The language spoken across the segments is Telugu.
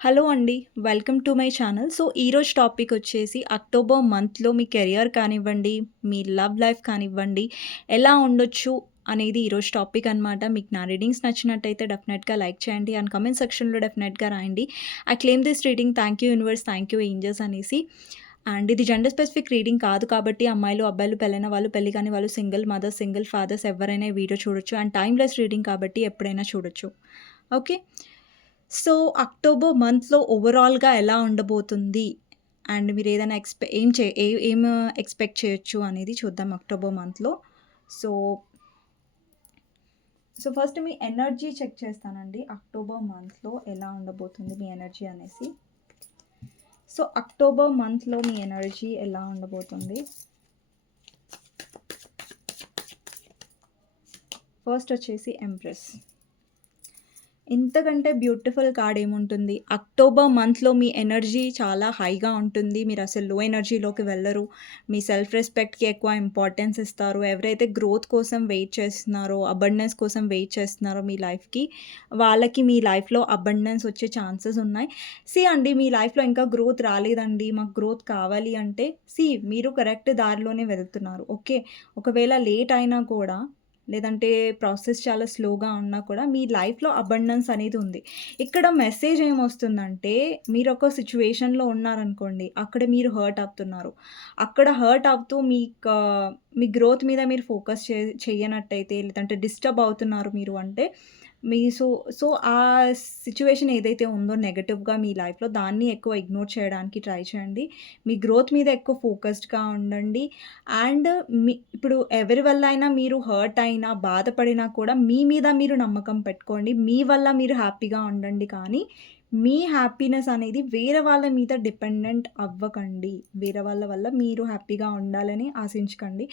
హలో అండి. Welcome to my channel. So, ఈరోజు టాపిక్ వచ్చేసి అక్టోబర్ మంత్‌లో మీ కెరియర్ కానివ్వండి, మీ లవ్ లైఫ్ కానివ్వండి, ఎలా ఉండొచ్చు అనేది ఈరోజు టాపిక్ అనమాట. మీకు నా రీడింగ్స్ నచ్చినట్టయితే డెఫినెట్‌గా లైక్ చేయండి అండ్ కామెంట్ సెక్షన్‌లో డెఫినెట్‌గా రాయండి. I claim this reading. Thank you universe, thank you angels అనేసి. అండ్ ఇది జెండర్ స్పెసిఫిక్ రీడింగ్ కాదు కాబట్టి అమ్మాయిలు, అబ్బాయిలు, పెళ్ళైన వాళ్ళు, పెళ్లి కాని వాళ్ళు, సింగిల్ మదర్స్, సింగిల్ ఫాదర్స్ ఎవరైనా ఈ వీడియో చూడొచ్చు. అండ్ టైమ్‌లెస్ రీడింగ్ కాబట్టి ఎప్పుడైనా చూడొచ్చు. ఓకే. సో, అక్టోబర్ మంత్‌లో ఓవరాల్‌గా ఎలా ఉండబోతుంది? అండ్ మీరేదైనా ఏం ఎక్స్‌పెక్ట్ చేయొచ్చు అనేది చూద్దాం అక్టోబర్ మంత్‌లో. సో, ఫస్ట్ మీ ఎనర్జీ చెక్ చేస్తానండి. అక్టోబర్ మంత్‌లో ఎలా ఉండబోతుంది మీ ఎనర్జీ అనేసి. సో, అక్టోబర్ మంత్‌లో మీ ఎనర్జీ ఎలా ఉండబోతుంది? ఫస్ట్ వచ్చేసి ఎంప్రెస్. ఇంతకంటే బ్యూటిఫుల్ కార్డ్ ఏముంటుంది? అక్టోబర్ మంత్‌లో మీ ఎనర్జీ చాలా హైగా ఉంటుంది. మీరసలు లో ఎనర్జీలోకి వెళ్లరు. మీ సెల్ఫ్ రెస్పెక్ట్‌కి ఎక్కువ ఇంపార్టెన్స్ ఇస్తారు. ఎవరైతే గ్రోత్ కోసం వెయిట్ చేస్తున్నారో, అబండెన్స్ కోసం వెయిట్ చేస్తున్నారో మీ లైఫ్‌కి, వాళ్ళకి మీ లైఫ్‌లో అబండెన్స్ వచ్చే ఛాన్సెస్ ఉన్నాయి. అండి, మీ లైఫ్‌లో ఇంకా గ్రోత్ రాలేదండి, మాకు గ్రోత్ కావాలి అంటే, మీరు కరెక్ట్ దారిలోనే వెళ్తున్నారు. ఓకే. ఒకవేళ లేట్ అయినా కూడా, లేదంటే ప్రాసెస్ చాలా స్లోగా ఉన్నా కూడా మీ లైఫ్‌లో అబండెన్స్ అనేది ఉంది. ఇక్కడ మెసేజ్ ఏమొస్తుందంటే, మీరొక సిట్యుయేషన్‌లో ఉన్నారనుకోండి, అక్కడ మీరు హర్ట్ అవుతున్నారు. అక్కడ హర్ట్ అవుతూ మీ గ్రోత్ మీద మీరు ఫోకస్ చెయ్యనట్టయితే, లేదంటే డిస్టర్బ్ అవుతున్నారు మీరు అంటే, మీ సో సో ఆ సిట్యుయేషన్ ఏదైతే ఉందో నెగెటివ్‌గా మీ లైఫ్‌లో, దాన్ని ఎక్కువ ఇగ్నోర్ చేయడానికి ట్రై చేయండి. మీ గ్రోత్ మీద ఎక్కువ ఫోకస్డ్‌గా ఉండండి. అండ్ ఇప్పుడు ఎవరి వల్ల అయినా మీరు హర్ట్ అయినా, బాధపడినా కూడా మీ మీద మీరు నమ్మకం పెట్టుకోండి. మీ వల్ల మీరు హ్యాపీగా ఉండండి కానీ, మీ హ్యాపీనెస్ అనేది వేరే వాళ్ళ మీద డిపెండెంట్ అవ్వకండి. వేరే వాళ్ళ వల్ల మీరు హ్యాపీగా ఉండాలని ఆశించకండి.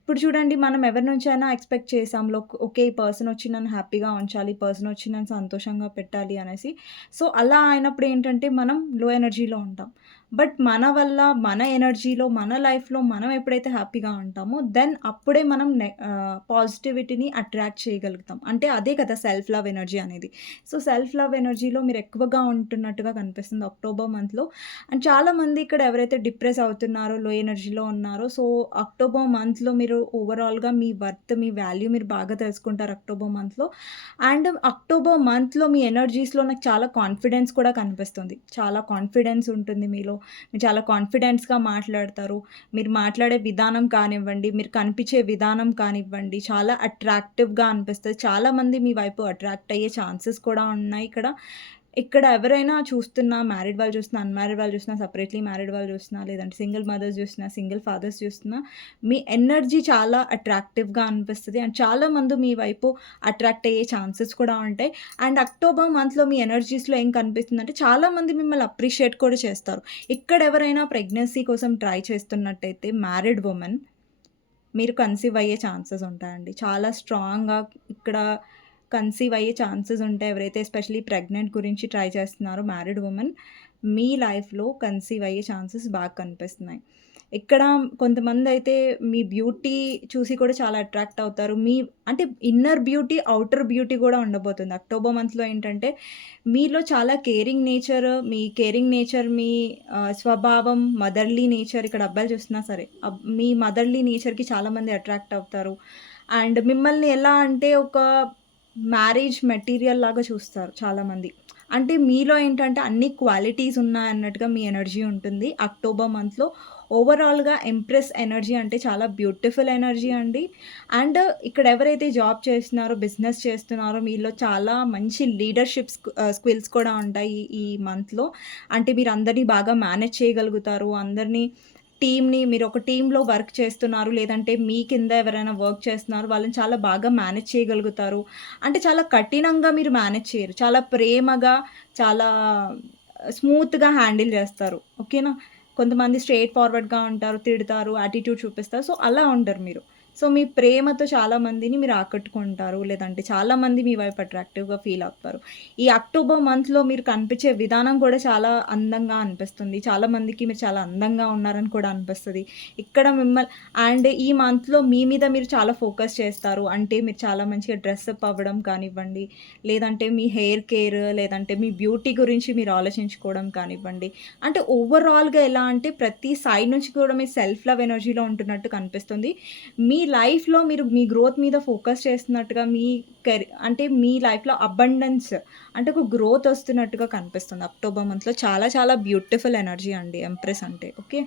ఇప్పుడు చూడండి, మనం ఎవరి నుంచైనా ఎక్స్‌పెక్ట్ చేసాం. ఓకే. ఈ పర్సన్ వచ్చి నన్ను హ్యాపీగా ఉంచాలి, ఈ పర్సన్ వచ్చి నన్ను సంతోషంగా పెట్టాలి అనేసి. సో, అలా అయినప్పుడు ఏంటంటే మనం లో ఎనర్జీలో ఉంటాం. బట్ మన వల్ల, మన ఎనర్జీలో, మన లైఫ్‌లో మనం ఎప్పుడైతే హ్యాపీగా ఉంటామో, దెన్ అప్పుడే మనం పాజిటివిటీని అట్రాక్ట్ చేయగలుగుతాం. అంటే అదే కదా సెల్ఫ్ లవ్ ఎనర్జీ అనేది. సో, సెల్ఫ్ లవ్ ఎనర్జీలో మీరు ఎక్కువగా ఉంటున్నట్టుగా కనిపిస్తుంది అక్టోబర్ మంత్‌లో. అండ్ చాలామంది ఇక్కడ ఎవరైతే డిప్రెస్ అవుతున్నారో, లో ఎనర్జీలో ఉన్నారో, సో, అక్టోబర్ మంత్‌లో మీరు ఓవరాల్‌గా మీ వర్త్, మీ వాల్యూ మీరు బాగా తెలుసుకుంటారు అక్టోబర్ మంత్‌లో. అండ్ అక్టోబర్ మంత్‌లో మీ ఎనర్జీస్‌లో నాకు చాలా కాన్ఫిడెన్స్ కూడా కనిపిస్తుంది. చాలా కాన్ఫిడెన్స్ ఉంటుంది మీలో. మీరు చాలా కాన్ఫిడెన్స్‌గా మాట్లాడతారు. మీరు మాట్లాడే విధానం కానివ్వండి, మీరు కనిపించే విధానం కానివ్వండి, చాలా అట్రాక్టివ్‌గా అనిపిస్తది. చాలామంది మీ వైపు అట్రాక్ట్ అయ్యే ఛాన్సెస్ కూడా ఉన్నాయి ఇక్కడ. ఇక్కడ ఎవరైనా చూస్తున్నా, మ్యారీడ్ వాళ్ళు చూస్తున్నా, అన్‌మ్యారీడ్ వాళ్ళు చూస్తున్నా, సెపరేట్‌లీ మ్యారీడ్ వాళ్ళు చూస్తున్నా, లేదంటే సింగిల్ మదర్స్ చూస్తున్నా, సింగిల్ ఫాదర్స్ చూస్తున్నా, మీ ఎనర్జీ చాలా అట్రాక్టివ్‌గా అనిపిస్తది. అండ్ చాలామంది మీ వైపు అట్రాక్ట్ అయ్యే ఛాన్సెస్ కూడా ఉంటాయి. అండ్ అక్టోబర్ మంత్‌లో మీ ఎనర్జీస్‌లో ఏం కనిపిస్తుందంటే, చాలామంది మిమ్మల్ని అప్రిషియేట్ కూడా చేస్తారు. ఇక్కడ ఎవరైనా ప్రెగ్నెన్సీ కోసం ట్రై చేస్తున్నట్టయితే మ్యారీడ్ వుమెన్, మీరు కన్సీవ్ అయ్యే ఛాన్సెస్ ఉంటాయండి. చాలా స్ట్రాంగ్‌గా ఇక్కడ కన్సీవ్ అయ్యే ఛాన్సెస్ ఉంటాయి. ఎవరైతే ఎస్పెషల్లీ ప్రెగ్నెంట్ గురించి ట్రై చేస్తున్నారో మ్యారీడ్ వుమెన్, మీ లైఫ్‌లో కన్సీవ్ అయ్యే ఛాన్సెస్ బాగా కనిపిస్తున్నాయి. ఇక్కడ కొంతమందయితే మీ బ్యూటీ చూసి కూడా చాలా అట్రాక్ట్ అవుతారు. అంటే ఇన్నర్ బ్యూటీ, ఔటర్ బ్యూటీ కూడా ఉండబోతుంది. అక్టోబర్ మంత్‌లో ఏంటంటే, మీలో చాలా కేరింగ్ నేచర్, మీ స్వభావం, మదర్లీ నేచర్, ఇక్కడ అబ్బాయిలు చూస్తున్నా సరే, మీ మదర్లీ నేచర్‌కి చాలామంది అట్రాక్ట్ అవుతారు. అండ్ మిమ్మల్ని ఎలా అంటే ఒక మ్యారేజ్ మెటీరియల్ లాగా చూస్తారు చాలామంది. అంటే మీలో ఏంటంటే అన్ని క్వాలిటీస్ ఉన్నాయన్నట్టుగా మీ ఎనర్జీ ఉంటుంది. అక్టోబర్ మంత్‌లో ఓవరాల్‌గా ఎంప్రెస్ ఎనర్జీ అంటే చాలా బ్యూటిఫుల్ ఎనర్జీ అండి. అండ్ ఇక్కడ ఎవరైతే జాబ్ చేస్తున్నారో, బిజినెస్ చేస్తున్నారో, మీలో చాలా మంచి లీడర్‌షిప్ స్కిల్స్ కూడా ఉంటాయి ఈ మంత్‌లో. అంటే మీరు అందరిని బాగా మేనేజ్ చేయగలుగుతారు. మీరు ఒక టీమ్‌లో వర్క్ చేస్తున్నారు, లేదంటే మీ కింద ఎవరైనా వర్క్ చేస్తున్నారు, వాళ్ళని చాలా బాగా మేనేజ్ చేయగలుగుతారు. అంటే చాలా కఠినంగా మీరు మేనేజ్ చేయరు. చాలా ప్రేమగా, చాలా స్మూత్‌గా హ్యాండిల్ చేస్తారు. ఓకేనా? కొంతమంది స్ట్రెయిట్ ఫార్వర్డ్‌గా ఉంటారు, తిడతారు, యాటిట్యూడ్ చూపిస్తారు. సో, అలా ఉండరు మీరు. సో, మీ ప్రేమతో చాలా మందిని మీరు ఆకట్టుకుంటారు. లేదంటే చాలామంది మీ వైపు అట్రాక్టివ్‌గా ఫీల్ అవుతారు. ఈ అక్టోబర్ మంత్‌లో మీరు కనిపించే విధానం కూడా చాలా అందంగా అనిపిస్తుంది. చాలా మందికి మీరు చాలా అందంగా ఉన్నారని కూడా అనిపిస్తది. ఇక్కడ అండ్ ఈ మంత్‌లో మీ మీద మీరు చాలా ఫోకస్ చేస్తారు. అంటే మీరు చాలా మంచిగా డ్రెసప్ అవ్వడం కానివ్వండి, లేదంటే మీ హెయిర్ కేర్, లేదంటే మీ బ్యూటీ గురించి మీరు ఆలోచించుకోవడం కానివ్వండి. అంటే ఓవరాల్‌గా ఎలా అంటే ప్రతి సైడ్ నుంచి కూడా మీరు సెల్ఫ్ లవ్ ఎనర్జీలో ఉంటున్నట్టు కనిపిస్తుంది. మీ లైఫ్‌లో మీరు మీ గ్రోత్ మీద ఫోకస్ చేస్తున్నట్టుగా మీ అంటే మీ లైఫ్‌లో అబండెన్స్ అంటే ఒక గ్రోత్ వస్తున్నట్టుగా కనిపిస్తుంది. అక్టోబర్ మంత్‌లో చాలా చాలా బ్యూటిఫుల్ ఎనర్జీ అండి ఎంప్రెస్ అంటే. ఓకే.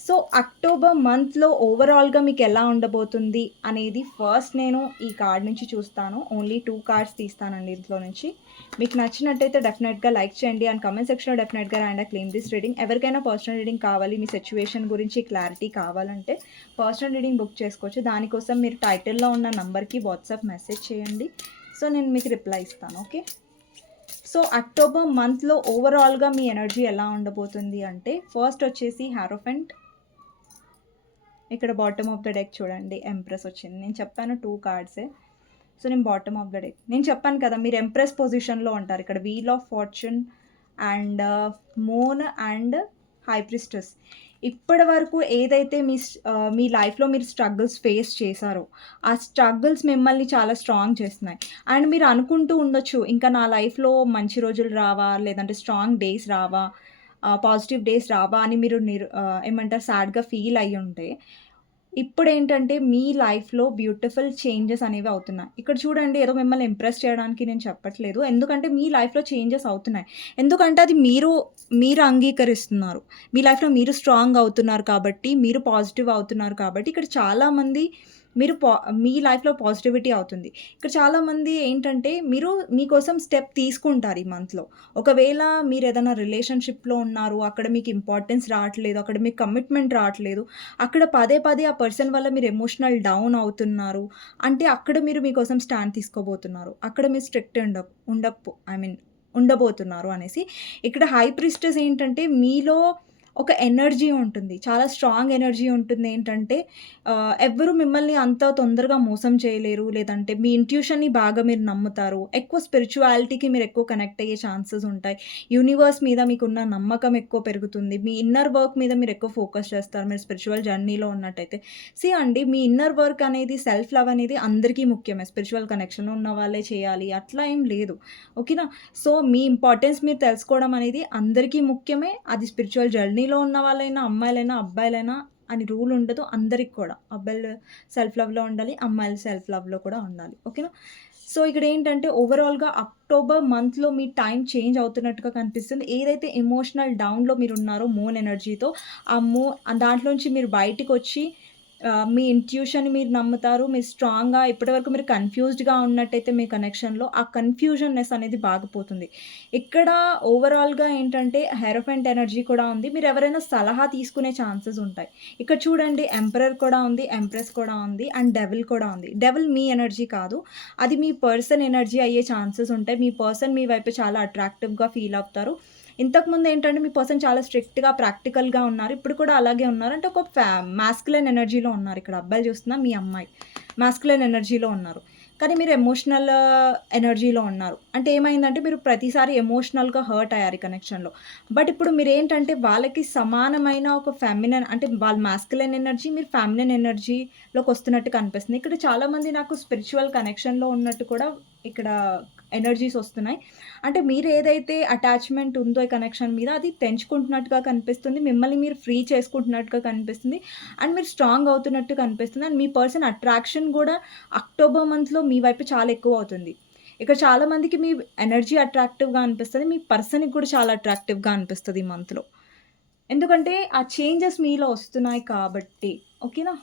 సో, అక్టోబర్ మంత్‌లో ఓవరాల్‌గా మీకెలా ఉండబోతుంది అనేది ఫస్ట్ నేను ఈ కార్డ్ నుంచి చూస్తాను. ఓన్లీ 2 కార్డ్స్ తీస్తానండి ఇందులో నుంచి. మీకు నచ్చినట్టయితే డెఫినెట్‌గా లైక్ చేయండి అండ్ కామెంట్ సెక్షన్‌లో డెఫినెట్‌గా రాయండి క్లెయిమ్ దిస్ రీడింగ్. ఎవరికైనా పర్సనల్ రీడింగ్ కావాలి, మీ సిట్యుయేషన్ గురించి క్లారిటీ కావాలంటే పర్సనల్ రీడింగ్ బుక్ చేసుకోవచ్చు. దానికోసం మీరు టైటిల్‌లో ఉన్న నంబర్‌కి వాట్సాప్ మెసేజ్ చేయండి. సో, నేను మీకు రిప్లై ఇస్తాను. ఓకే. సో, అక్టోబర్ మంత్‌లో ఓవరాల్‌గా మీ ఎనర్జీ ఎలా ఉండబోతుంది అంటే ఫస్ట్ వచ్చేసి హారోఫెంట్. ఇక్కడ బాటమ్ ఆఫ్ ద డెక్ చూడండి ఎంప్రెస్ వచ్చింది. నేను చెప్పాను 2 కార్డ్సే. సో, నేను బాటమ్ ఆఫ్ ద డెక్ నేను చెప్పాను కదా! మీరు ఎంప్రెస్ పొజిషన్‌లో ఉంటారు. ఇక్కడ wheel of fortune and moon and high priestess. ఇప్పటి వరకు ఏదైతే మీ లైఫ్‌లో మీరు స్ట్రగుల్స్ ఫేస్ చేశారో, ఆ స్ట్రగుల్స్ మిమ్మల్ని చాలా స్ట్రాంగ్ చేస్తున్నాయి. అండ్ మీరు అనుకుంటూ ఉండొచ్చు, ఇంకా నా లైఫ్‌లో మంచి రోజులు రావా? లేదంటే స్ట్రాంగ్ డేస్ రావా? పాజిటివ్ డేస్ రావా? అని మీరు ఏమంటారు సాడ్‌గా ఫీల్ అయ్యుంటే ఇప్పుడేంటంటే మీ లైఫ్‌లో బ్యూటిఫుల్ చేంజెస్ అనేవి అవుతున్నాయి. ఇక్కడ చూడండి ఏదో మిమ్మల్ని ఇంప్రెస్ చేయడానికి నేను చెప్పట్లేదు. ఎందుకంటే మీ లైఫ్‌లో చేంజెస్ అవుతున్నాయి. ఎందుకంటే అది మీరు అంగీకరిస్తున్నారు. మీ లైఫ్‌లో మీరు స్ట్రాంగ్ అవుతున్నారు కాబట్టి, మీరు పాజిటివ్ అవుతున్నారు కాబట్టి ఇక్కడ చాలామంది మీరు మీ లైఫ్‌లో పాజిటివిటీ అవుతుంది. ఇక్కడ చాలామంది ఏంటంటే మీరు మీకోసం స్టెప్ తీసుకుంటారు ఈ మంత్‌లో. ఒకవేళ మీరేదైనా రిలేషన్‌షిప్‌లో ఉన్నారు. అక్కడ మీకు ఇంపార్టెన్స్ రావట్లేదు. అక్కడ మీకు కమిట్మెంట్ రావట్లేదు. అక్కడ పదే పదే ఆ పర్సన్ వల్ల మీరు ఎమోషనల్ డౌన్ అవుతున్నారు. అంటే అక్కడ మీరు మీకోసం స్టాండ్ తీసుకోబోతున్నారు. అక్కడ మీరు స్ట్రిక్ట్ ఐ మీన్ ఉండబోతున్నారు అనేసి. ఇక్కడ హై ప్రీస్టెస్ ఏంటంటే మీలో ఒక ఎనర్జీ ఉంటుంది. చాలా స్ట్రాంగ్ ఎనర్జీ ఉంటుంది. ఏంటంటే ఎవ్వరు మిమ్మల్ని అంత తొందరగా మోసం చేయలేరు. లేదంటే మీ ఇంట్యూషన్‌ని బాగా మీరు నమ్ముతారు. ఎక్కువ స్పిరిచువాలిటీకి మీరు ఎక్కువ కనెక్ట్ అయ్యే ఛాన్సెస్ ఉంటాయి. యూనివర్స్ మీద మీకున్న నమ్మకం ఎక్కువ పెరుగుతుంది. మీ ఇన్నర్ వర్క్ మీద మీరు ఎక్కువ ఫోకస్ చేస్తారు. మీరు స్పిరిచువల్ జర్నీలో ఉన్నట్టయితే. అండి మీ ఇన్నర్ వర్క్ అనేది సెల్ఫ్ లవ్ అనేది అందరికీ ముఖ్యమే. స్పిరిచువల్ కనెక్షన్ ఉన్న వాళ్ళే చేయాలి అట్లా ఏం లేదు. ఓకేనా? సో, మీ ఇంపార్టెన్స్ మీరు తెలుసుకోవడం అనేది అందరికీ ముఖ్యమే. అది స్పిరిచువల్ జర్నీలో ఉన్న వాళ్ళైనా, అమ్మాయిలైనా, అబ్బాయిలైనా అని రూల్ ఉండదు. అందరికి కూడా. అబ్బాయిలు సెల్ఫ్ లవ్‌లో ఉండాలి. అమ్మాయిలు సెల్ఫ్ లవ్‌లో కూడా ఉండాలి. ఓకేనా? సో, ఇక్కడేంటంటే ఓవరాల్‌గా అక్టోబర్ మంత్‌లో మీ టైమ్ చేంజ్ అవుతున్నట్టుగా కనిపిస్తుంది. ఏదైతే ఎమోషనల్ డౌన్‌లో మీరున్నారో మూన్ ఎనర్జీతో, ఆ దాంట్లోంచి మీరు బయటికొచ్చి మీ ఇంట్యూషన్‌ని మీరు నమ్ముతారు. మీరు స్ట్రాంగ్‌గా ఇప్పటివరకు మీరు కన్‌ఫ్యూజ్డ్‌గా ఉన్నట్టయితే మీ కనెక్షన్‌లో, ఆ కన్‌ఫ్యూజన్‌నెస్ అనేది బాగా పోతుంది. ఇక్కడ ఓవరాల్‌గా ఏంటంటే హెరోఫెంట్ ఎనర్జీ కూడా ఉంది. మీరెవరైనా సలహా తీసుకునే ఛాన్సెస్ ఉంటాయి. ఇక్కడ చూడండి ఎంపరర్ కూడా ఉంది, ఎంప్రెస్ కూడా ఉంది అండ్ డెవిల్ కూడా ఉంది. డెవిల్ మీ ఎనర్జీ కాదు. అది మీ పర్సన్ ఎనర్జీ అయ్యే ఛాన్సెస్ ఉంటాయి. మీ పర్సన్ మీ వైపు చాలా అట్రాక్టివ్‌గా ఫీల్ అవుతారు. ఇంతకుముందు ఏంటంటే మీ పర్సన్ చాలా స్ట్రిక్ట్‌గా, ప్రాక్టికల్‌గా ఉన్నారు. ఇప్పుడు కూడా అలాగే ఉన్నారు. అంటే ఒక మాస్కులైన్ ఎనర్జీలో ఉన్నారు. ఇక్కడ అబ్బాయిలు చూస్తున్నా మీ అమ్మాయి మాస్కులైన్ ఎనర్జీలో ఉన్నారు. కానీ మీరు ఎమోషనల్ ఎనర్జీలో ఉన్నారు. అంటే ఏమైందంటే మీరు ప్రతిసారి ఎమోషనల్‌గా హర్ట్ అయ్యారు ఈ కనెక్షన్‌లో. బట్ ఇప్పుడు మీరేంటంటే వాళ్ళకి సమానమైన ఒక ఫెమినైన్ అంటే వాళ్ళ మాస్కులైన్ ఎనర్జీ, మీరు ఫెమినైన్ ఎనర్జీలోకొస్తున్నట్టు కనిపిస్తుంది. ఇక్కడ చాలామంది నాకు స్పిరిచువల్ కనెక్షన్‌లో ఉన్నట్టు కూడా ఇక్కడ ఎనర్జీస్ వస్తున్నాయి. అంటే మీరు ఏదైతే అటాచ్‌మెంట్ ఉందో ఈ కనెక్షన్ మీద అది తెంచుకుంటున్నట్టుగా కనిపిస్తుంది. మిమ్మల్ని మీరు ఫ్రీ చేసుకుంటున్నట్టుగా కనిపిస్తుంది. అండ్ మీరు స్ట్రాంగ్ అవుతున్నట్టు కనిపిస్తుంది. అండ్ మీ పర్సన్ అట్రాక్షన్ గూడా అక్టోబర్ మంత్‌లో మీ వైపు చాలా ఎక్కువ అవుతుంది. ఇక్కడ చాలామందికి మీ ఎనర్జీ అట్రాక్టివ్‌గా అనిపిస్తది. మీ పర్సన్‌కి కూడా చాలా అట్రాక్టివ్‌గా అనిపిస్తది ఈ మంత్‌లో. ఎందుకంటే ఆ చేంజెస్ మీలో వస్తున్నాయి కాబట్టి. ఓకేనా?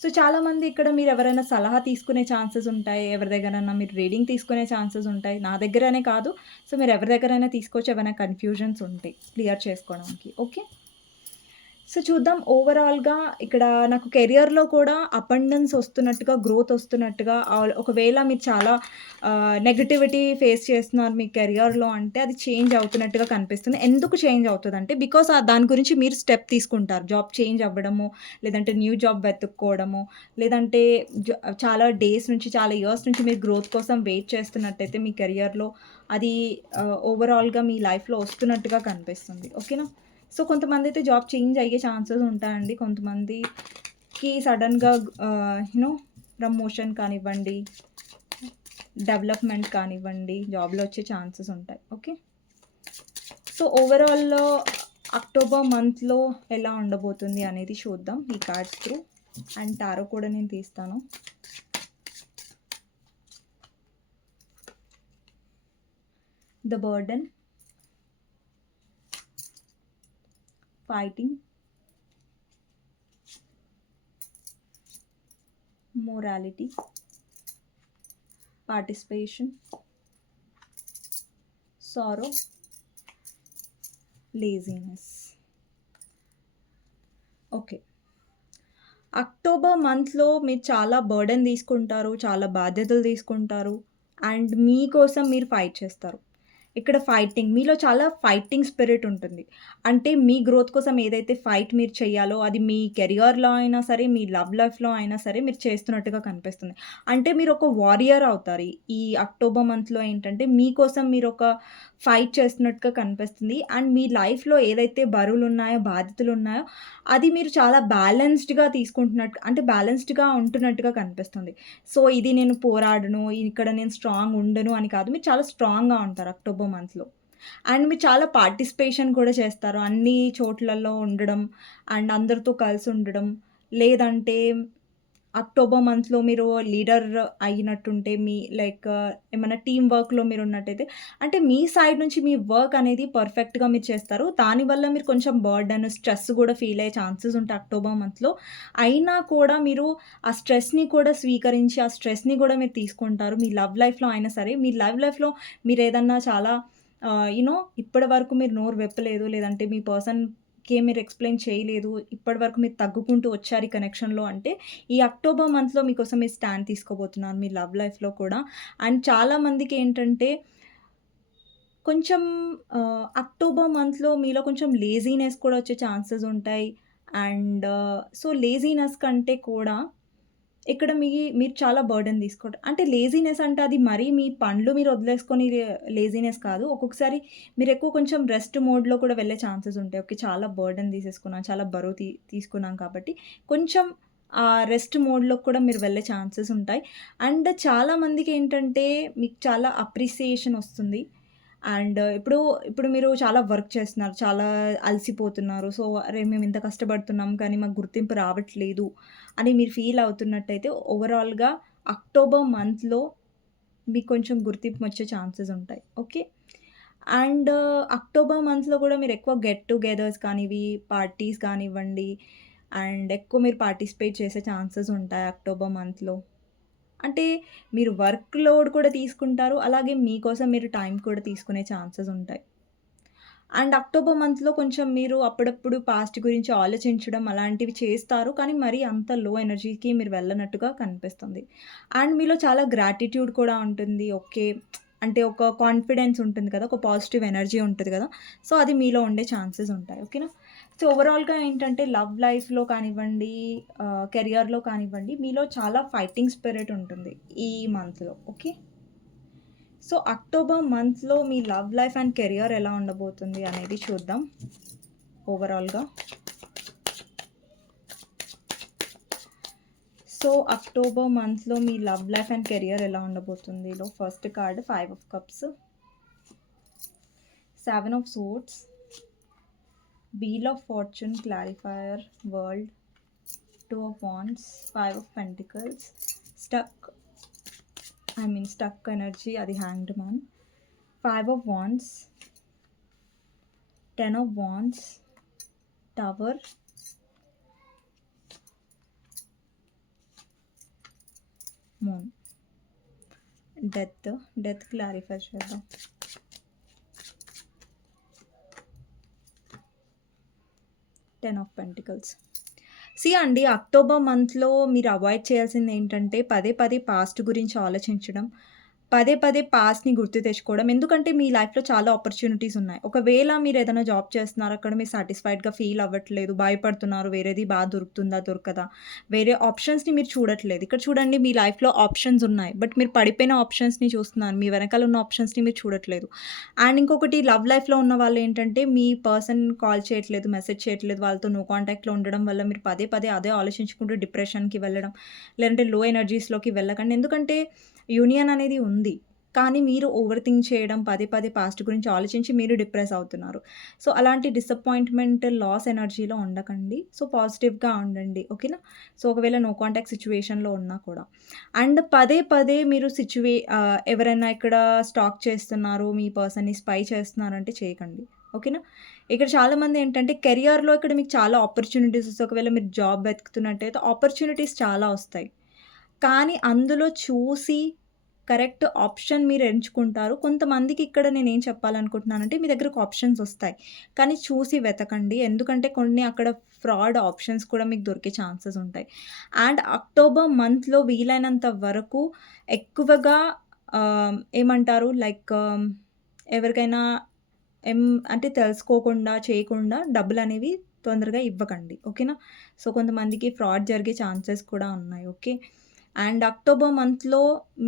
సో, చాలామంది ఇక్కడ మీరెవరైనా సలహా తీసుకునే ఛాన్సెస్ ఉంటాయి. ఎవరి దగ్గరన్నా మీరు రీడింగ్ తీసుకునే ఛాన్సెస్ ఉంటాయి. నా దగ్గరనే కాదు. సో, మీరెవరి దగ్గరైనా తీసుకోవచ్చు ఏవైనా కన్‌ఫ్యూజన్స్ ఉంటే క్లియర్ చేసుకోవడానికి. ఓకే. సో, చూద్దాం ఓవరాల్‌గా ఇక్కడ నాకు కెరియర్‌లో కూడా అబండెన్స్ ఒస్తున్నట్టుగా, గ్రోత్ ఒస్తున్నట్టుగా ఒకవేళ మీరు చాలా నెగటివిటీ ఫేస్ చేస్తున్నారు మీ కెరియర్‌లో అంటే అది చేంజ్ అవుతున్నట్టుగా కనిపిస్తుంది. ఎందుకు చేంజ్ అవుతదంటే బికాస్ దాని గురించి మీరు స్టెప్ తీసుకుంటారు. జాబ్ చేంజ్ అవ్వడము, లేదంటే న్యూ జాబ్ వెతుక్కోవడము, లేదంటే జ చాలా డేస్ నుంచి, చాలా ఇయర్స్ నుంచి మీరు గ్రోత్ కోసం వెయిట్ చేస్తున్నట్టయితే మీ కెరియర్‌లో అది ఓవరాల్‌గా మీ లైఫ్‌లో ఒస్తున్నట్టుగా కనిపిస్తుంది. ఓకేనా? సో, కొంతమందైతే జాబ్ చేంజ్ అయ్యే ఛాన్సెస్ ఉంటాయండి. కొంతమందికి సడెన్‌గా ప్రమోషన్ కానివ్వండి, డెవలప్‌మెంట్ కానివ్వండి, జాబ్‌లో వచ్చే ఛాన్సెస్ ఉంటాయి. ఓకే. సో, ఓవరాల్‌లో అక్టోబర్ మంత్‌లో ఎలా ఉండబోతుంది అనేది చూద్దాం ఈ కార్డ్స్ త్రూ. అండ్ టారో కూడా నేను తీస్తాను. The burden, fighting, morality, participation, sorrow, laziness. Okay. October మంత్‌లో మీరు చాలా బర్డెన్ తీసుకుంటారు. చాలా బాధ్యతలు తీసుకుంటారు. అండ్ మీకోసం మీరు ఫైట్ చేస్తారు. ఇక్కడ మీలో చాలా ఫైటింగ్ స్పిరిట్ ఉంటుంది. అంటే మీ గ్రోత్ కోసం ఏదైతే ఫైట్ మీరు చేయాలో అది మీ కెరియర్‌లో అయినా సరే, మీ లవ్ లైఫ్‌లో అయినా సరే మీరు చేస్తున్నట్టుగా కనిపిస్తుంది. అంటే మీరు ఒక వారియర్ అవుతారు. ఈ అక్టోబర్ మంత్‌లో ఏంటంటే మీకోసం మీరొక ఫైట్ చేస్తున్నట్టుగా కనిపిస్తుంది. అండ్ మీ లైఫ్‌లో ఏదైతే బరువులున్నాయో, బాధ్యతలున్నాయో అది మీరు చాలా బ్యాలెన్స్డ్‌గా తీసుకుంటున్నట్టు అంటే బ్యాలెన్స్డ్‌గా ఉంటున్నట్టుగా కనిపిస్తుంది. సో, ఇది నేను పోరాడను, ఇక్కడ నేను స్ట్రాంగ్ ఉండను అని కాదు. మీరు చాలా స్ట్రాంగ్‌గా ఉంటారు అక్టోబర్ మంత్‌లో. అండ్ మీరు చాలా పార్టిసిపేషన్ కూడా చేస్తారు. అన్ని చోట్లలో ఉండడం అండ్ అందరితో కలిసి ఉండడం. లేదంటే అక్టోబర్ మంత్‌లో మీరు లీడర్ అయినట్టుంటే మీ లైక్ ఏమన్నా టీమ్ వర్క్‌లో మీరున్నట్టయితే అంటే మీ సైడ్ నుంచి మీ వర్క్ అనేది పర్ఫెక్ట్‌గా మీరు చేస్తారు. దానివల్ల మీరు కొంచెం బర్డెన్, స్ట్రెస్ గూడా ఫీల్ అయ్యే ఛాన్సెస్ ఉంటాయి అక్టోబర్ మంత్‌లో. అయినా కూడా మీరు ఆ స్ట్రెస్‌ని కూడా స్వీకరించి, ఆ స్ట్రెస్‌ని గూడా మీరు తీసుకుంటారు. మీ లవ్ లైఫ్‌లో అయినా సరే, మీ లవ్ లైఫ్‌లో మీరేదన్నా చాలా ఇప్పటి వరకు మీరు నోరు విప్పలేదు. లేదంటే మీ పర్సన్‌కి మీరు ఎక్స్‌ప్లెయిన్ చేయలేదు. ఇప్పటి వరకు మీరు తగ్గుకుంటూ వచ్చారు ఈ కనెక్షన్‌లో అంటే, ఈ అక్టోబర్ మంత్‌లో మీకోసం మీరు స్టాండ్ తీసుకోబోతున్నారు మీ లవ్ లైఫ్‌లో కూడా. అండ్ చాలా మందికేంటంటే కొంచెం అక్టోబర్ మంత్‌లో మీలో కొంచెం లేజీనెస్ కూడా వచ్చే ఛాన్సెస్ ఉంటాయి. అండ్ సో, లేజీనెస్ కంటే కూడా ఇక్కడ మీరు చాలా బర్డెన్ తీసుకోవడం. అంటే లేజీనెస్ అంటే అది మరీ మీ పనులు మీరు వదిలేసుకొని లేజీనెస్ కాదు. ఒక్కొక్కసారి మీరెక్కువ కొంచెం రెస్ట్ మోడ్‌లో కూడా వెళ్ళే ఛాన్సెస్ ఉంటాయి. ఓకే. చాలా బర్డెన్ తీసేసుకున్నాం, చాలా బరువు తీసుకున్నాం కాబట్టి కొంచెం రెస్ట్ మోడ్‌లోకి కూడా మీరు వెళ్ళే ఛాన్సెస్ ఉంటాయి. అండ్ చాలా మందికేంటంటే మీకు చాలా అప్రిసియేషన్ ఒస్తుంది. అండ్ ఇప్పుడు మీరు చాలా వర్క్ చేస్తున్నారు. చాలా అలసిపోతున్నారు. సో, అరే! మేమింత కష్టపడుతున్నాం కానీ మాకు గుర్తింపు రావట్లేదు అని మీరు ఫీల్ అవుతున్నట్టయితే ఓవరాల్‌గా అక్టోబర్ మంత్‌లో మీకు కొంచెం గుర్తింపు వచ్చే ఛాన్సెస్ ఉంటాయి. ఓకే. అండ్ అక్టోబర్ మంత్‌లో కూడా మీరు ఎక్కువ గెట్ టుగెదర్స్ కానివి, పార్టీస్ కానివ్వండి అండ్ ఎక్కువ మీరు పార్టిసిపేట్ చేసే ఛాన్సెస్ ఉంటాయి అక్టోబర్ మంత్‌లో. అంటే మీరు వర్క్ లోడ్ కూడా తీసుకుంటారు. అలాగే మీకోసం మీరు టైం కూడా తీసుకునే ఛాన్సెస్ ఉంటాయి. అండ్ అక్టోబర్ మంత్‌లో కొంచెం మీరు అప్పుడప్పుడు పాస్ట్ గురించి ఆలోచించడం అలాంటివి చేస్తారు. కానీ మరీ అంత లో ఎనర్జీకి మీరు వెళ్ళనట్టుగా కనిపిస్తుంది. అండ్ మీలో చాలా గ్రాటిట్యూడ్ కూడా ఉంటుంది. ఓకే. అంటే ఒక కాన్ఫిడెన్స్ ఉంటుంది కదా! ఒక పాజిటివ్ ఎనర్జీ ఉంటది కదా! సో, అది మీలో ఉండే ఛాన్సెస్ ఉంటాయి. ఓకేనా? సో, ఓవరాల్‌గా ఏంటంటే లవ్ లైఫ్‌లో కానివ్వండి, కెరియర్‌లో కానివ్వండి, మీలో చాలా ఫైటింగ్ స్పిరిట్ ఉంటుంది ఈ మంత్‌లో. ఓకే. సో, అక్టోబర్ మంత్‌లో మీ లవ్ లైఫ్ అండ్ కెరియర్ ఎలా ఉండబోతుంది అనేది చూద్దాం ఓవరాల్‌గా. సో, అక్టోబర్ మంత్‌లో మీ లవ్ లైఫ్ అండ్ కెరియర్ ఎలా ఉండబోతుంది? First card 5 of cups, 7 of swords, wheel of fortune, clarifier, world, 2 of wands, 5 of pentacles, stuck energy అది hanged man, 5 of wands, 10 of wands, tower, moon, death clarify చేద్దాం. 10 ఆఫ్ పెంటికల్స్. అండి, అక్టోబర్ మంత్‌లో మీరు అవాయిడ్ చేయాల్సిందేంటంటే పదే పదే పాస్ట్ గురించి ఆలోచించడం. పదే పదే పాస్ట్‌ని గుర్తు తెచ్చుకోవడం. ఎందుకంటే మీ లైఫ్‌లో చాలా ఆపర్చునిటీస్ ఉన్నాయి. ఒకవేళ మీరేదైనా జాబ్ చేస్తున్నారు. అక్కడ మీరు సాటిస్ఫైడ్‌గా ఫీల్ అవ్వట్లేదు. భయపడుతున్నారు. వేరేది దొరుకుతుందా? దొరకదా? వేరే ఆప్షన్స్‌ని మీరు చూడట్లేదు. ఇక్కడ చూడండి, మీ లైఫ్‌లో ఆప్షన్స్ ఉన్నాయి. బట్ మీరు పడిపోయిన ఆప్షన్స్‌ని చూస్తున్నారు. మీ వెనకాల ఉన్న ఆప్షన్స్‌ని మీరు చూడట్లేదు. అండ్ ఇంకొకటి, లవ్ లైఫ్‌లో ఉన్న వాళ్ళేంటంటే మీ పర్సన్ కాల్ చేయట్లేదు, మెసేజ్ చేయట్లేదు. వాళ్ళతో నో కాంటాక్ట్‌లో ఉండడం వల్ల మీరు పదే పదే అదే ఆలోచించుకుంటూ డిప్రెషన్‌కి వెళ్ళడం. లేదంటే లో ఎనర్జీస్‌లోకి వెళ్ళకండి. ఎందుకంటే యూనియన్ అనేది ఉంది. కానీ మీరు ఓవర్ థింక్ చేయడం, పదే పదే పాస్ట్ గురించి ఆలోచించి మీరు డిప్రెస్ అవుతున్నారు. సో, అలాంటి డిసప్పాయింట్‌మెంట్, లాస్ ఎనర్జీలో ఉండకండి. సో, పాజిటివ్‌గా ఉండండి. ఓకేనా? సో, ఒకవేళ నో కాంటాక్ట్ సిట్యుయేషన్‌లో ఉన్నా కూడా. అండ్ పదే పదే మీరు ఎవరైనా ఇక్కడ స్టాక్ చేస్తున్నారు, మీ పర్సన్‌ని స్పై చేస్తున్నారంటే చేయకండి. ఓకేనా? ఇక్కడ చాలామంది ఏంటంటే కెరియర్‌లో ఇక్కడ మీకు చాలా ఆపర్చునిటీస్ వస్తాయి. ఒకవేళ మీరు జాబ్ వెతుకుతున్నట్టయితే ఆపర్చునిటీస్ చాలా వస్తాయి. కానీ అందులో చూసి కరెక్ట్ ఆప్షన్ మీరు ఎంచుకుంటారు. కొంతమందికి ఇక్కడ నేనేం చెప్పాలనుకుంటున్నానంటే, మీ దగ్గరకు ఆప్షన్స్ ఒస్తాయి. కానీ చూసి వెతకండి. ఎందుకంటే కొన్ని అక్కడ ఫ్రాడ్ ఆప్షన్స్ కూడా మీకు దొరికే ఛాన్సెస్ ఉంటాయి. అండ్ అక్టోబర్ మంత్‌లో వీలైనంత వరకు ఎక్కువగా ఏమంటారు లైక్ ఎవరికైనా ఎం అంటే తెలుసుకోకుండా, చేయకుండా డబ్బులనేవి తొందరగా ఇవ్వకండి. ఓకేనా? సో, కొంతమందికి ఫ్రాడ్ జరిగే ఛాన్సెస్ కూడా ఉన్నాయి. ఓకే. అండ్ అక్టోబర్ మంత్‌లో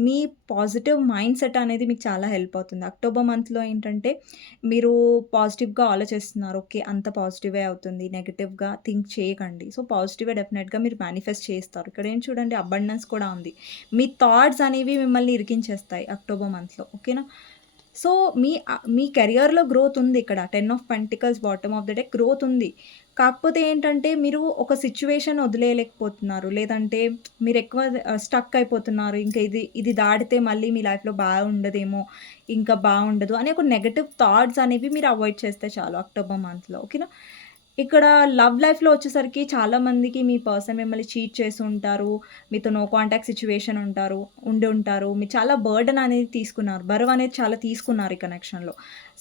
మీ పాజిటివ్ మైండ్ సెట్ అనేది మీకు చాలా హెల్ప్ అవుతుంది. అక్టోబర్ మంత్‌లో ఏంటంటే మీరు పాజిటివ్‌గా ఆలోచిస్తున్నారు. ఓకే. అంత పాజిటివే అవుతుంది. నెగెటివ్‌గా థింక్ చేయకండి. సో, పాజిటివే డెఫినెట్‌గా మీరు మేనిఫెస్ట్ చేస్తారు. ఇక్కడేం చూడండి, అబండెన్స్ కూడా ఉంది. మీ థాట్స్ అనేవి మిమ్మల్ని ఇరికించేస్తాయి అక్టోబర్ మంత్‌లో. ఓకేనా? సో, మీ కెరియర్‌లో గ్రోత్ ఉంది ఇక్కడ. 10 of pentacles bottom of the deck growth ఉంది. కాకపోతే ఏంటంటే, మీరు ఒక సిట్యుయేషన్ వదిలేయలేకపోతున్నారు. లేదంటే మీరెక్కువ స్టక్ అయిపోతున్నారు. ఇంక ఇది దాటితే మళ్ళీ మీ లైఫ్‌లో బాగుండదేమో, ఇంకా బావుండదు అనే ఒక నెగెటివ్ థాట్స్ అనేవి మీరు అవాయిడ్ చేస్తే చాలు అక్టోబర్ మంత్‌లో. ఓకేనా? ఇక్కడ లవ్ లైఫ్‌లో వచ్చేసరికి చాలా మందికి మీ పర్సన్ మిమ్మల్ని చీట్ చేసి ఉంటారు. మీతో నో కాంటాక్ట్ సిట్యుయేషన్ ఉండి ఉంటారు. మీరు చాలా బర్డెన్ అనేది తీసుకున్నారు. బరువనేది చాలా తీసుకున్నారు ఈ కనెక్షన్‌లో.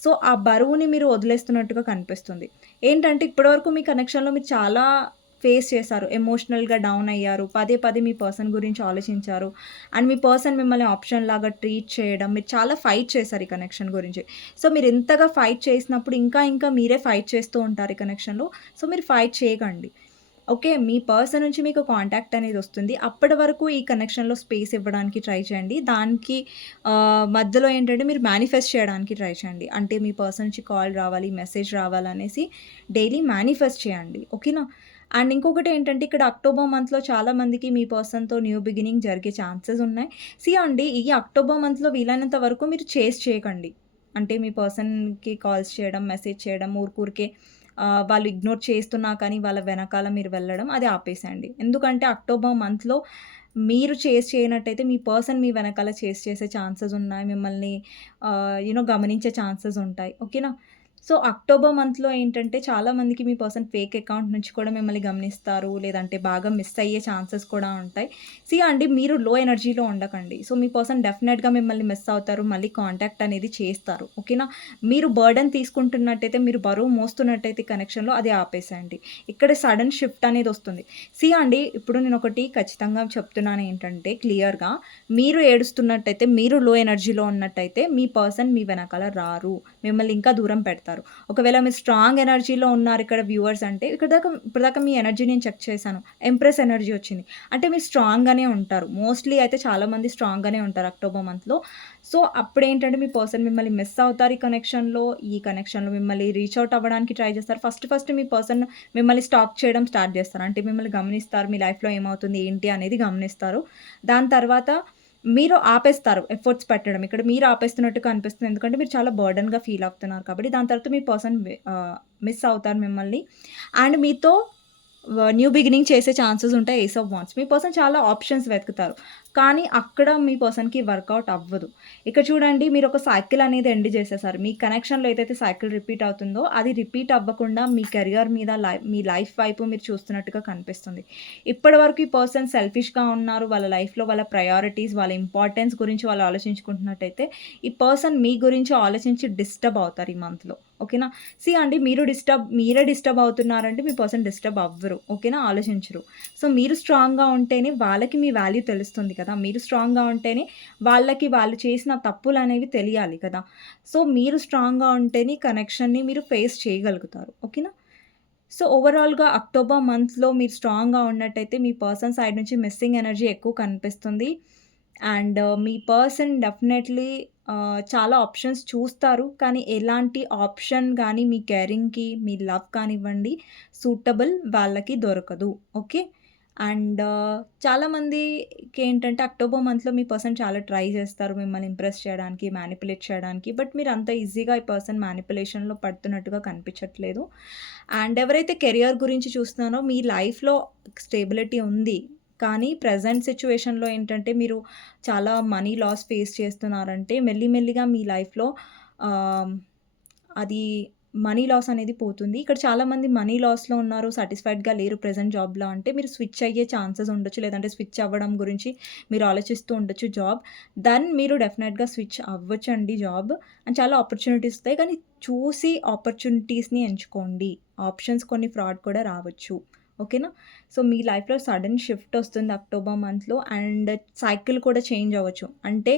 సో, ఆ బరువుని మీరు వదిలేస్తున్నట్టుగా కనిపిస్తుంది. ఏంటంటే ఇప్పటివరకు మీ కనెక్షన్‌లో మీరు చాలా ఫేస్ చేశారు. ఎమోషనల్‌గా డౌన్ అయ్యారు. పదే పదే మీ పర్సన్ గురించి ఆలోచించారు. అండ్ మీ పర్సన్ మిమ్మల్ని ఆప్షన్ లాగా ట్రీట్ చేయడం, మీరు చాలా ఫైట్ చేశారు ఈ కనెక్షన్ గురించి. సో, మీరు ఇంతగా ఫైట్ చేసినప్పుడు ఇంకా మీరే ఫైట్ చేస్తూ ఉంటారు ఈ కనెక్షన్‌లో. సో, మీరు ఫైట్ చేయకండి. ఓకే. మీ పర్సన్ నుంచి మీకు కాంటాక్ట్ అనేదొస్తుంది. అప్పటి వరకు ఈ కనెక్షన్‌లో స్పేస్ ఇవ్వడానికి ట్రై చేయండి. దానికి మధ్యలో ఏంటంటే మీరు మేనిఫెస్ట్ చేయడానికి ట్రై చేయండి. అంటే మీ పర్సన్ నుంచి కాల్ రావాలి, మెసేజ్ రావాలనేసి డైలీ మేనిఫెస్ట్ చేయండి. ఓకేనా? అండ్ ఇంకొకటేంటంటే ఇక్కడ అక్టోబర్ మంత్‌లో చాలా మందికి మీ పర్సన్‌తో న్యూ బిగినింగ్ జరిగే ఛాన్సెస్ ఉన్నాయి. అండి, ఈ అక్టోబర్ మంత్‌లో వీలైనంత వరకు మీరు చేజ్ చేయకండి. అంటే మీ పర్సన్‌కి కాల్స్ చేయడం, మెసేజ్ చేయడం ఊరికే వాళ్ళు ఇగ్నోర్ చేస్తున్నా కానీ వాళ్ళ వెనకాల మీరు వెళ్ళడం అది ఆపేసేయండి. ఎందుకంటే అక్టోబర్ మంత్‌లో మీరు చేజ్ చేయనట్టయితే మీ పర్సన్ మీ వెనకాల చేసే ఛాన్సెస్ ఉన్నాయి. మిమ్మల్ని గమనించే ఛాన్సెస్ ఉంటాయి. ఓకేనా? సో, అక్టోబర్ మంత్‌లో ఏంటంటే చాలా మందికి మీ పర్సన్ ఫేక్ అకౌంట్ నుంచి కూడా మిమ్మల్ని గమనిస్తారు. లేదంటే బాగా మిస్ అయ్యే ఛాన్సెస్ కూడా ఉంటాయి. అండి, మీరు లో ఎనర్జీలో ఉండకండి. సో, మీ పర్సన్ డెఫినెట్‌గా మిమ్మల్ని మిస్ అవుతారు. మళ్ళీ కాంటాక్ట్ అనేది చేస్తారు. ఓకేనా? మీరు బర్డెన్ తీసుకుంటున్నట్టయితే, మీరు బరువు మోస్తున్నట్టయితే కనెక్షన్‌లో అది ఆపేసేయండి. ఇక్కడ సడెన్ షిఫ్ట్ అనేదొస్తుంది. అండి, ఇప్పుడు నేనొకటి ఖచ్చితంగా చెప్తున్నాను ఏంటంటే క్లియర్‌గా, మీరు ఏడుస్తున్నట్టయితే, మీరు లో ఎనర్జీలో ఉన్నట్టయితే మీ పర్సన్ మీ వెనకాల రారు. మిమ్మల్ని ఇంకా దూరం పెడతారు. ఒకవేళ మీరు స్ట్రాంగ్ ఎనర్జీలో ఉన్నారు ఇక్కడ వ్యూవర్స్ అంటే, ఇప్పటిదాకా మీ ఎనర్జీ నేను చెక్ చేశాను. ఎంప్రెస్ ఎనర్జీ వచ్చింది. అంటే మీరు స్ట్రాంగ్‌గానే ఉంటారు. మోస్ట్‌లీ అయితే చాలామంది స్ట్రాంగ్‌గానే ఉంటారు అక్టోబర్ మంత్‌లో. సో, అప్పుడేంటంటే మీ పర్సన్ మిమ్మల్ని మిస్ అవుతారు ఈ కనెక్షన్‌లో మిమ్మల్ని రీచ్ ఔట్ అవ్వడానికి ట్రై చేస్తారు. ఫస్ట్ మీ పర్సన్ మిమ్మల్ని స్టాక్ చేయడం స్టార్ట్ చేస్తారు. అంటే మిమ్మల్ని గమనిస్తారు. మీ లైఫ్‌లో ఏమవుతుంది, ఏంటి అనేది గమనిస్తారు. దాని తర్వాత మీరు ఆపేస్తారు ఎఫర్ట్స్ పెట్టడం. ఇక్కడ మీరు ఆపేస్తున్నట్టుగా అనిపిస్తుంది. ఎందుకంటే మీరు చాలా బర్డెన్‌గా ఫీల్ అవుతున్నారు కాబట్టి. దాని తర్వాత మీ పర్సన్ మిస్ అవుతారు మిమ్మల్ని. అండ్ మీతో న్యూ బిగినింగ్ చేసే ఛాన్సెస్ ఉంటాయి. Ace of wands. మీ పర్సన్ చాలా ఆప్షన్స్ వెతుకుతారు. కానీ అక్కడ మీ పర్సన్‌కి వర్కౌట్ అవ్వదు. ఇక్కడ చూడండి మీరొక సైకిల్ అనేది ఎండ్ చేసేసారు. మీ కనెక్షన్‌లో ఏదైతే సైకిల్ రిపీట్ అవుతుందో, అది రిపీట్ అవ్వకుండా మీ కెరియర్ మీద మీ లైఫ్ వైపు మీరు చూస్తున్నట్టుగా కనిపిస్తుంది. ఇప్పటివరకు ఈ పర్సన్ సెల్ఫిష్‌గా ఉన్నారు. వాళ్ళ లైఫ్‌లో వాళ్ళ ప్రయారిటీస్, వాళ్ళ ఇంపార్టెన్స్ గురించి వాళ్ళు ఆలోచించుకుంటున్నట్టయితే, ఈ పర్సన్ మీ గురించి ఆలోచించి డిస్టర్బ్ అవుతారు ఈ మంత్‌లో. ఓకేనా? అండి మీరే డిస్టర్బ్ అవుతున్నారంటే మీ పర్సన్ డిస్టర్బ్ అవ్వరు. ఓకేనా? ఆలోచించరు. మీరు స్ట్రాంగ్‌గా ఉంటేనే వాళ్ళకి మీ వాల్యూ తెలుస్తుంది కదా! మీరు స్ట్రాంగ్‌గా ఉంటేనే వాళ్ళకి వాళ్ళు చేసిన తప్పులనేవి తెలియాలి కదా! మీరు స్ట్రాంగ్‌గా ఉంటేనే కనెక్షన్‌ని మీరు ఫేస్ చేయగలుగుతారు. ఓకేనా? ఓవరాల్‌గా అక్టోబర్ మంత్‌లో మీరు స్ట్రాంగ్‌గా ఉన్నట్టయితే మీ పర్సన్ సైడ్ నుంచి మిస్సింగ్ ఎనర్జీ ఎక్కువ కనిపిస్తుంది. అండ్ మీ పర్సన్ డెఫినెట్‌లీ చాలా ఆప్షన్స్ చూస్తారు. కానీ ఎలాంటి ఆప్షన్ గానీ మీ కేరింగ్‌కి, మీ లవ్ కానివ్వండి సూటబుల్ వాళ్ళకి దొరకదు. ఓకే. అండ్ చాలామందికేంటంటే అక్టోబర్ మంత్‌లో మీ పర్సన్ చాలా ట్రై చేస్తారు మిమ్మల్ని ఇంప్రెస్ చేయడానికి, మ్యానిపులేట్ చేయడానికి. బట్ మీరు అంత ఈజీగా ఈ పర్సన్ మ్యానిపులేషన్‌లో పడుతున్నట్టుగా కనిపించట్లేదు. అండ్ ఎవరైతే కెరియర్ గురించి చూస్తున్నారో మీ లైఫ్‌లో స్టేబిలిటీ ఉంది. కానీ ప్రెజెంట్ సిట్యుయేషన్‌లో ఏంటంటే మీరు చాలా మనీ లాస్ ఫేస్ చేస్తున్నారంటే మెల్లిమెల్లిగా మీ లైఫ్‌లో ఆహ్, అది మనీ లాస్ అనేది పోతుంది. ఇక్కడ చాలామంది మనీ లాస్‌లో ఉన్నారు, సాటిస్ఫైడ్‌గా లేరు ప్రెజెంట్ జాబ్‌లో అంటే మీరు స్విచ్ అయ్యే ఛాన్సెస్ ఉండొచ్చు. లేదంటే స్విచ్ అవ్వడం గురించి మీరు ఆలోచిస్తూ ఉండొచ్చు జాబ్. మీరు డెఫినెట్‌గా స్విచ్ అవ్వచ్చండి జాబ్. అండ్ చాలా ఆపర్చునిటీస్ వస్తాయి. కానీ చూసి ఆపర్చునిటీస్‌ని ఎంచుకోండి. ఆప్షన్స్ కొన్ని ఫ్రాడ్ కూడా రావచ్చు. ఓకేనా? మీ లైఫ్‌లో సడెన్ షిఫ్ట్ ఒస్తుంది అక్టోబర్ మంత్‌లో అండ్ సైకిల్ కూడా చేంజ్ అవ్వచ్చు. అంటే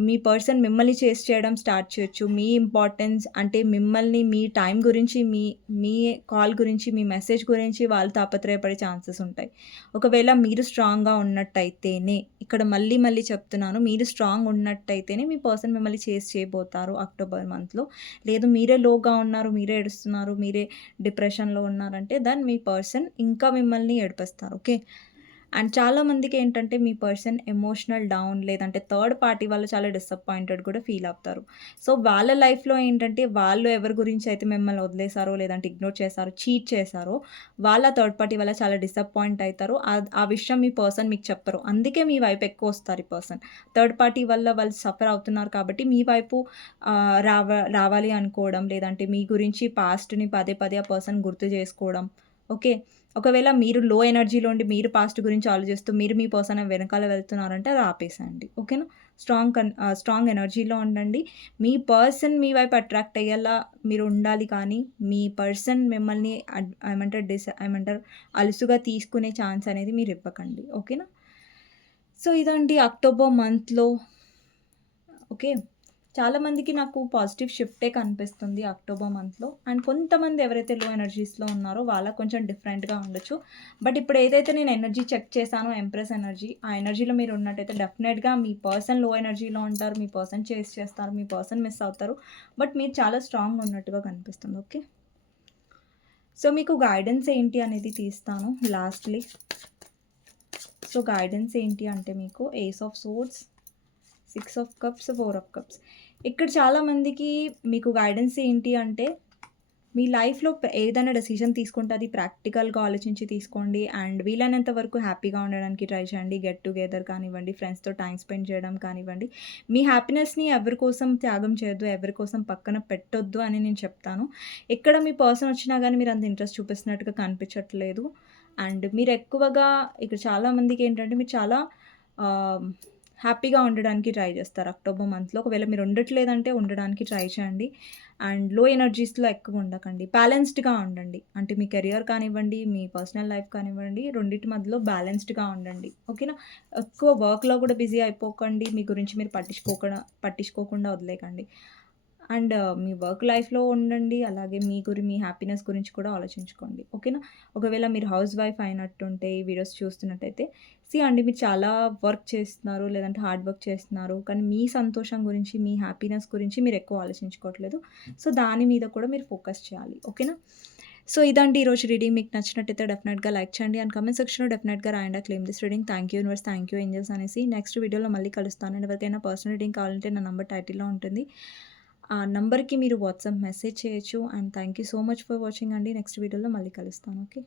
మీ పర్సన్ మిమ్మల్ని చేజ్ చేయడం స్టార్ట్ చేయొచ్చు. మీ ఇంపార్టెన్స్ అంటే మిమ్మల్ని మీ టైం గురించి, మీ మీ కాల్ గురించి, మీ మెసేజ్ గురించి వాళ్ళు తాపత్రయపడే ఛాన్సెస్ ఉంటాయి. ఒకవేళ మీరు స్ట్రాంగ్‌గా ఉన్నట్టయితేనే, ఇక్కడ మళ్ళీ మళ్ళీ చెప్తున్నాను. మీరు స్ట్రాంగ్ ఉన్నట్టయితేనే మీ పర్సన్ మిమ్మల్ని చేజ్ చేయబోతారు అక్టోబర్ మంత్‌లో. లేదు మీరే లోగా ఉన్నారు, మీరే ఏడుస్తున్నారు, మీరే డిప్రెషన్‌లో ఉన్నారంటే మీ పర్సన్ ఇంకా మిమ్మల్ని ఏడిపిస్తారు. ఓకే. అండ్ చాలామందికేంటంటే మీ పర్సన్ ఎమోషనల్ డౌన్ లేదంటే థర్డ్ పార్టీ వాళ్ళు చాలా డిసప్పాయింటెడ్ కూడా ఫీల్ అవుతారు. వాళ్ళ లైఫ్‌లో ఏంటంటే వాళ్ళు ఎవరి గురించి అయితే మిమ్మల్ని వదిలేసారో లేదంటే ఇగ్నోర్ చేశారో, చీట్ చేశారో వాళ్ళ థర్డ్ పార్టీ వల్ల చాలా డిసప్పాయింట్ అయితారు. ఆ విషయం మీ పర్సన్ మీకు చెప్పరు. అందుకే మీ వైపు ఎక్కువొస్తారు ఈ పర్సన్. థర్డ్ పార్టీ వల్ల వాళ్ళు సఫర్ అవుతున్నారు కాబట్టి మీ వైపు రావాలి అనుకోవడం లేదంటే మీ గురించి పాస్ట్‌ని పదే పదే ఆ పర్సన్ గుర్తు చేసుకోవడం. ఓకే. ఒకవేళ మీరు లో ఎనర్జీలో ఉండి మీరు పాస్ట్ గురించి ఆలోచిస్తూ మీరు మీ పర్సన్ వెనకాల వెళ్తున్నారంటే అది ఆపేసేయండి. ఓకేనా? స్ట్రాంగ్ ఎనర్జీలో ఉండండి. మీ పర్సన్ మీ వైపు అట్రాక్ట్ అయ్యేలా మీరు ఉండాలి కానీ, మీ పర్సన్ మిమ్మల్ని ఏమంటారు అలుసుగా తీసుకునే ఛాన్స్ అనేది మీరు ఇవ్వకండి. ఓకేనా? ఇదండి అక్టోబర్ మంత్‌లో ఓకే. చాలామందికి నాకు పాజిటివ్ షిఫ్టే కనిపిస్తుంది అక్టోబర్ మంత్‌లో. అండ్ కొంతమంది ఎవరైతే లో ఎనర్జీస్‌లో ఉన్నారో వాళ్ళకి కొంచెం డిఫరెంట్‌గా ఉండొచ్చు. బట్ ఇప్పుడు ఏదైతే నేను ఎనర్జీ చెక్ చేశానో ఎంప్రెస్ ఎనర్జీ, ఆ ఎనర్జీలో మీరు ఉన్నట్టయితే డెఫినెట్‌గా మీ పర్సన్ లో ఎనర్జీలో ఉంటారు. మీ పర్సన్ చేజ్ చేస్తారు. మీ పర్సన్ మిస్ అవుతారు. బట్ మీరు చాలా స్ట్రాంగ్‌గా ఉన్నట్టుగా కనిపిస్తుంది. ఓకే. మీకు గైడెన్స్ ఏంటి అనేది తీస్తాను లాస్ట్‌లీ. గైడెన్స్ ఏంటి అంటే మీకు ace of swords, 6 of cups, 4 of cups. ఇక్కడ చాలామందికి మీకు గైడెన్స్ ఏంటి అంటే, మీ లైఫ్‌లో ఏదైనా డెసిషన్ తీసుకుంటే అది ప్రాక్టికల్‌గా ఆలోచించి తీసుకోండి. అండ్ వీలైనంత వరకు హ్యాపీగా ఉండడానికి ట్రై చేయండి. గెట్ టుగెదర్ కానివ్వండి, ఫ్రెండ్స్‌తో టైమ్ స్పెండ్ చేయడం కానివ్వండి. మీ హ్యాపీనెస్‌ని ఎవరి కోసం త్యాగం చేయొద్దు, ఎవరి కోసం పక్కన పెట్టొద్దు అని నేను చెప్తాను. ఎక్కడ మీ పర్సన్ వచ్చినా గానీ మీరు అంత ఇంట్రెస్ట్ చూపిస్తున్నట్టుగా కనిపించట్లేదు. అండ్ మీరు ఎక్కువగా ఇక్కడ చాలామందికేంటంటే మీరు చాలా ఆహ్ హ్యాపీగా ఉండడానికి ట్రై చేస్తారు అక్టోబర్ మంత్‌లో. ఒకవేళ మీరు ఉండట్లేదంటే ఉండడానికి ట్రై చేయండి. అండ్ లో ఎనర్జీస్‌లో ఎక్కువ ఉండకండి. బ్యాలెన్స్డ్‌గా ఉండండి. అంటే మీ కెరియర్ కానివ్వండి, మీ పర్సనల్ లైఫ్ కానివ్వండి, రెండిటి మధ్యలో బ్యాలెన్స్డ్‌గా ఉండండి. ఓకేనా? ఎక్కువ వర్క్‌లో కూడా బిజీ అయిపోకండి. మీ గురించి మీరు పట్టించుకోకుండా వదిలేయకండి. అండ్ మీ వర్క్ లైఫ్‌లో ఉండండి. అలాగే మీ హ్యాపీనెస్ గురించి కూడా ఆలోచించుకోండి. ఓకేనా? ఒకవేళ మీరు హౌస్ వైఫ్ అయినట్టుంటే ఈ వీడియోస్ చూస్తున్నట్టయితే అండి మీరు చాలా వర్క్ చేస్తున్నారు. లేదంటే హార్డ్ వర్క్ చేస్తున్నారు. కానీ మీ సంతోషం గురించి, మీ హ్యాపీనెస్ గురించి మీరు ఎక్కువ ఆలోచించుకోవట్లేదు. దాని మీద కూడా మీరు ఫోకస్ చేయాలి. ఓకేనా? ఇదండి ఈరోజు రీడింగ్. మీకు నచ్చినట్టయితే డెఫినెట్‌గా లైక్ చేయండి. అండ్ కామెంట్ సెక్షన్‌లో డెఫినెట్‌గా రాయండి claim this reading. Thank you universe, thank you angels అనేసి. నెక్స్ట్ వీడియోలో మళ్ళీ కలుస్తాను. అండ్ ఎవరికైనా పర్సనల్ రీడింగ్ కావాలంటే నా నంబర్ టైటిల్‌లో ఉంటుంది. ఆ నంబర్‌కి మీరు వాట్సాప్ మెసేజ్ చేయొచ్చు. And thank you so much for watching అండి. నెక్స్ట్ వీడియోలో మళ్ళీ కలుస్తాను. ఓకే.